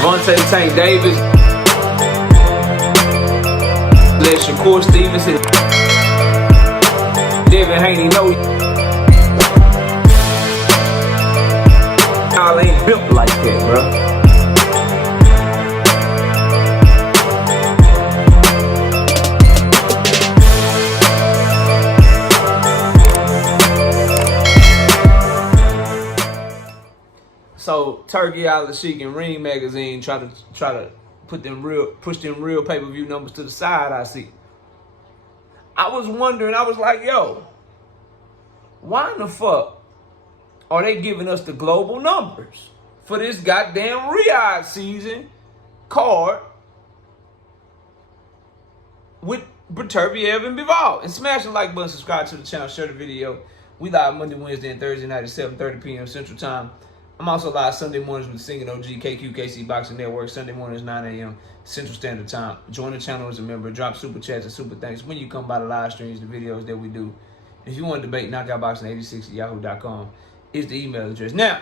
Devontae Tank Davis. Let Shakur Stevenson. Devin Haney know y'all ain't built like that, bro. So Turkey Al Sheik and Ring Magazine try to push them real pay-per-view numbers to the side. I see. I was wondering, I was like, yo, why in the fuck are they giving us the global numbers for this goddamn Riyadh season card with Beterbiev and Bivol? And smash the like button, subscribe to the channel, share the video. We live Monday, Wednesday, and Thursday night at 7:30 p.m. Central Time. I'm also live Sunday mornings with Singing OG, KC Boxing Network. Sunday mornings, 9 a.m. Central Standard Time. Join the channel as a member. Drop super chats and super thanks when you come by the live streams, the videos that we do. If you want to debate, knockoutboxing86@yahoo.com is the email address. Now,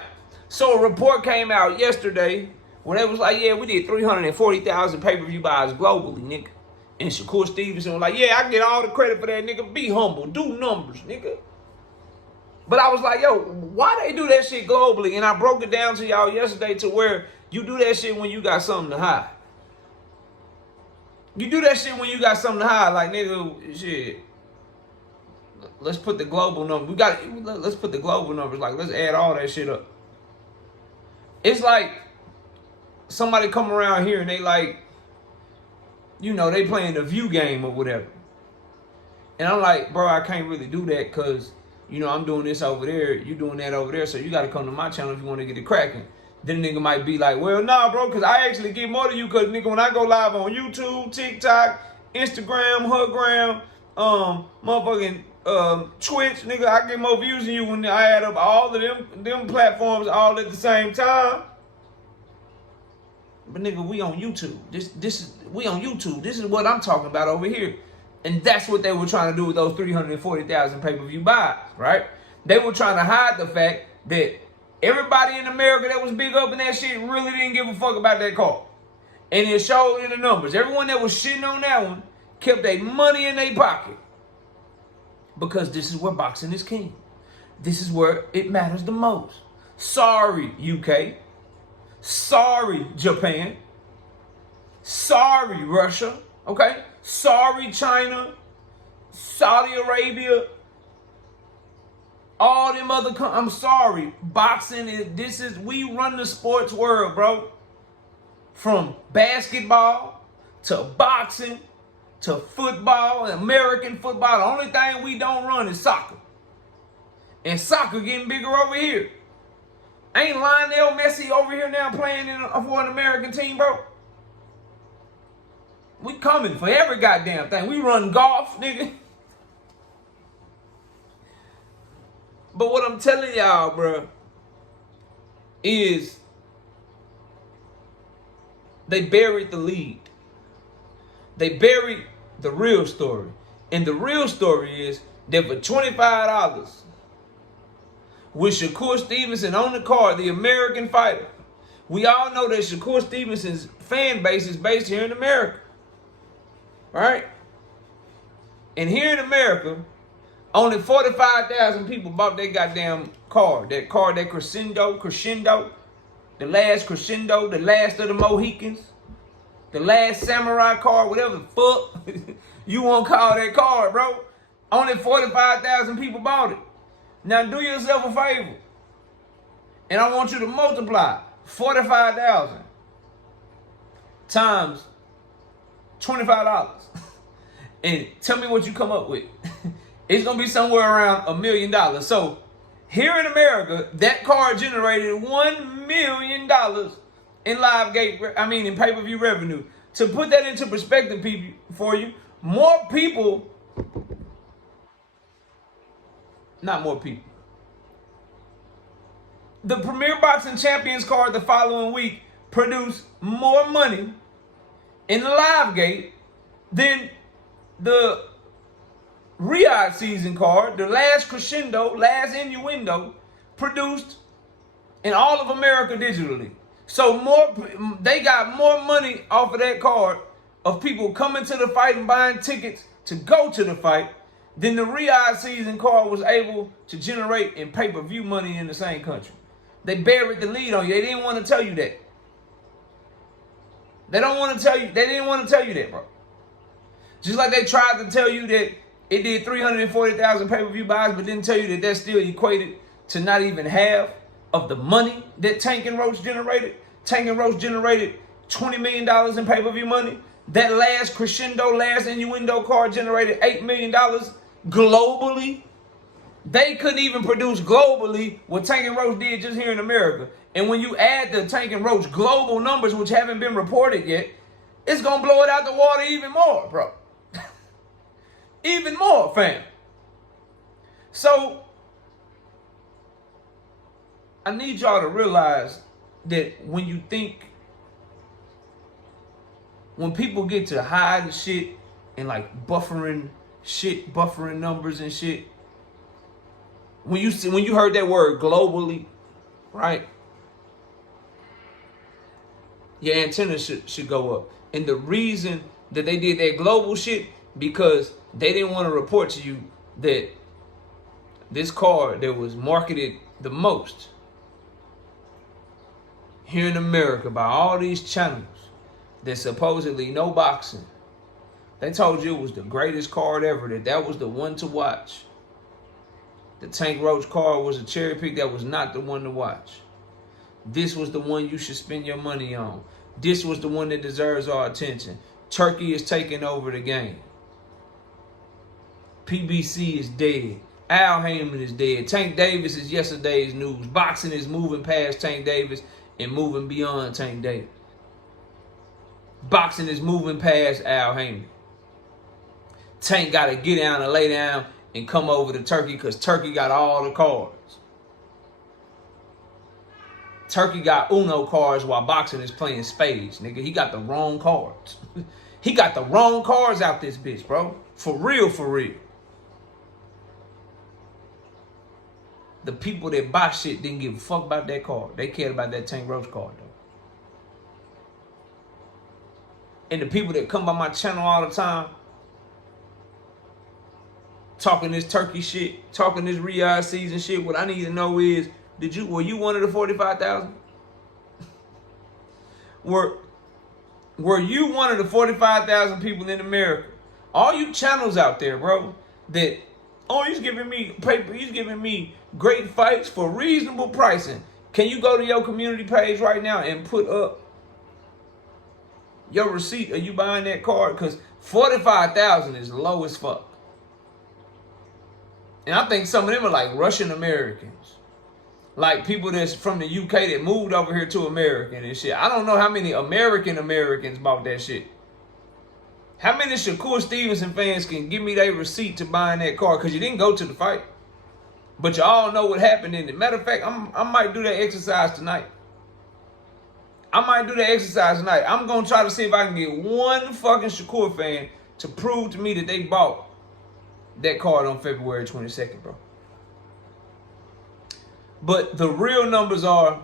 so a report came out yesterday where they was like, yeah, we did 340,000 pay-per-view buys globally, nigga. And Shakur Stevenson was like, yeah, I get all the credit for that, nigga. Be humble. Do numbers, nigga. But I was like, yo, why they do that shit globally? And I broke it down to y'all yesterday to where you do that shit when you got something to hide. You do that shit when you got something to hide. Like, nigga, shit. Let's put the global number. Let's put the global numbers. Like, let's add all that shit up. It's like somebody come around here and they like, you know, they playing the view game or whatever. And I'm like, bro, I can't really do that because, you know, I'm doing this over there, you doing that over there, so you got to come to my channel if you want to get it cracking. Then nigga might be like, well, nah, bro, because I actually get more than you, because, nigga, when I go live on YouTube, TikTok, Instagram, Huggram, motherfucking Twitch, nigga, I get more views than you when I add up all of them platforms all at the same time. But, nigga, we on YouTube. We on YouTube. This is what I'm talking about over here. And that's what they were trying to do with those 340,000 pay-per-view buys, right? They were trying to hide the fact that everybody in America that was big up in that shit really didn't give a fuck about that card. And it showed in the numbers. Everyone that was shitting on that one kept their money in their pocket. Because this is where boxing is king. This is where it matters the most. Sorry, UK. Sorry, Japan. Sorry, Russia. Okay? Sorry, China, Saudi Arabia, all them other I'm sorry. Boxing is, we run the sports world, bro. From basketball to boxing to football and American football. The only thing we don't run is soccer. And soccer getting bigger over here. Ain't Lionel Messi over here now playing for an American team, bro? We coming for every goddamn thing. We run golf, nigga. But what I'm telling y'all, bro, is they buried the lead. They buried the real story. And the real story is that for $25, with Shakur Stevenson on the card, the American fighter, we all know that Shakur Stevenson's fan base is based here in America. Right? And here in America, only 45,000 people bought that goddamn card. That card, that crescendo, the last crescendo, the last of the Mohicans, the last samurai card, whatever the fuck you want to call that card, bro. Only 45,000 people bought it. Now do yourself a favor. And I want you to multiply 45,000 times $25 and tell me what you come up with. It's gonna be somewhere around $1 million. So here in America, that card generated $1 million in pay-per-view revenue. To put that into perspective, people, for you, the Premier Boxing Champions card the following week produced more money in the live gate than the Riyadh season card, the last crescendo, last innuendo, produced in all of America digitally. So they got more money off of that card of people coming to the fight and buying tickets to go to the fight than the Riyadh season card was able to generate in pay-per-view money in the same country. They buried the lead on you. They didn't want to tell you that. They don't want to tell you. They didn't want to tell you that, bro. Just like they tried to tell you that it did 340,000 pay-per-view buys, but didn't tell you that that still equated to not even half of the money that Tank and Roach generated. Tank and Roach generated $20 million in pay-per-view money. That last crescendo, last innuendo card generated $8 million globally. They couldn't even produce globally what Tank and Roach did just here in America. And when you add the Tank and Roach global numbers, which haven't been reported yet, it's going to blow it out the water even more, bro. Even more, fam. So, I need y'all to realize that when you think, when people get to hide shit and like buffering numbers and shit, when you heard that word globally, right? Your antenna should go up. And the reason that they did that global shit, because they didn't want to report to you that this card that was marketed the most here in America by all these channels that supposedly know boxing, they told you it was the greatest card ever, that was the one to watch. The Tank Roach card was a cherry pick, that was not the one to watch. This was the one you should spend your money on. This was the one that deserves our attention. Turkey is taking over the game. PBC is dead. Al Heyman is dead. Tank Davis is yesterday's news. Boxing is moving past Tank Davis and moving beyond Tank Davis. Boxing is moving past Al Heyman. Tank got to get down and lay down and come over to Turkey because Turkey got all the cards. Turkey got Uno cards while boxing is playing spades, nigga. He got the wrong cards. He got the wrong cards out this bitch, bro. For real, for real. The people that buy shit didn't give a fuck about that card. They cared about that Tank Roach card, though. And the people that come by my channel all the time, talking this Turkey shit, talking this Riyadh season shit, what I need to know is, were you one of the 45,000? Were you one of the 45,000 people in America? All you channels out there, bro, that, oh, he's giving me paper, he's giving me great fights for reasonable pricing. Can you go to your community page right now and put up your receipt? Are you buying that card? Because 45,000 is low as fuck. And I think some of them are like Russian Americans. Like people that's from the UK that moved over here to America and shit. I don't know how many Americans bought that shit. How many Shakur Stevenson fans can give me their receipt to buying that card? Because you didn't go to the fight. But you all know what happened in it. Matter of fact, I might do that exercise tonight. I'm going to try to see if I can get one fucking Shakur fan to prove to me that they bought that card on February 22nd, bro. But the real numbers are,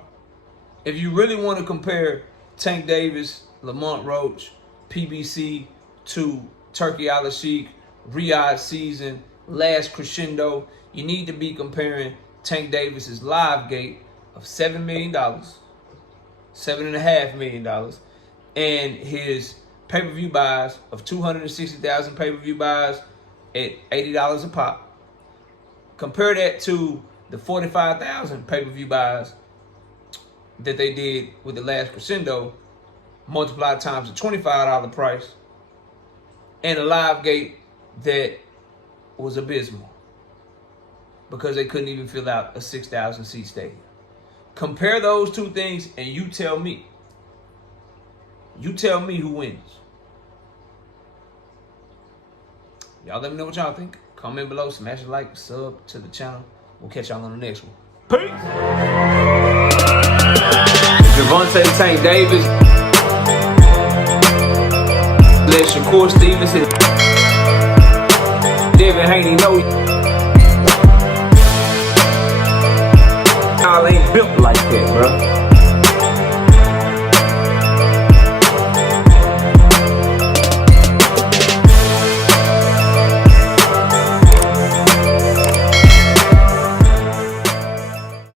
if you really want to compare Tank Davis, Lamont Roach, PBC to Turkey Al-Sheikh, Riyadh season, last crescendo, you need to be comparing Tank Davis's live gate of $7 million, $7.5 million, and his pay-per-view buys of 260,000 pay-per-view buys at $80 a pop. Compare that to the 45,000 pay-per-view buys that they did with the last crescendo, multiplied times the $25 price, and a live gate that was abysmal because they couldn't even fill out a 6,000 seat stadium. Compare those two things and you tell me. You tell me who wins. Y'all let me know what y'all think. Comment below, smash a like, sub to the channel. We'll catch y'all on the next one. Peace. Gervonta Tank Davis. Let Shakur Stevenson. Devin Haney know y'all ain't built like that, bro.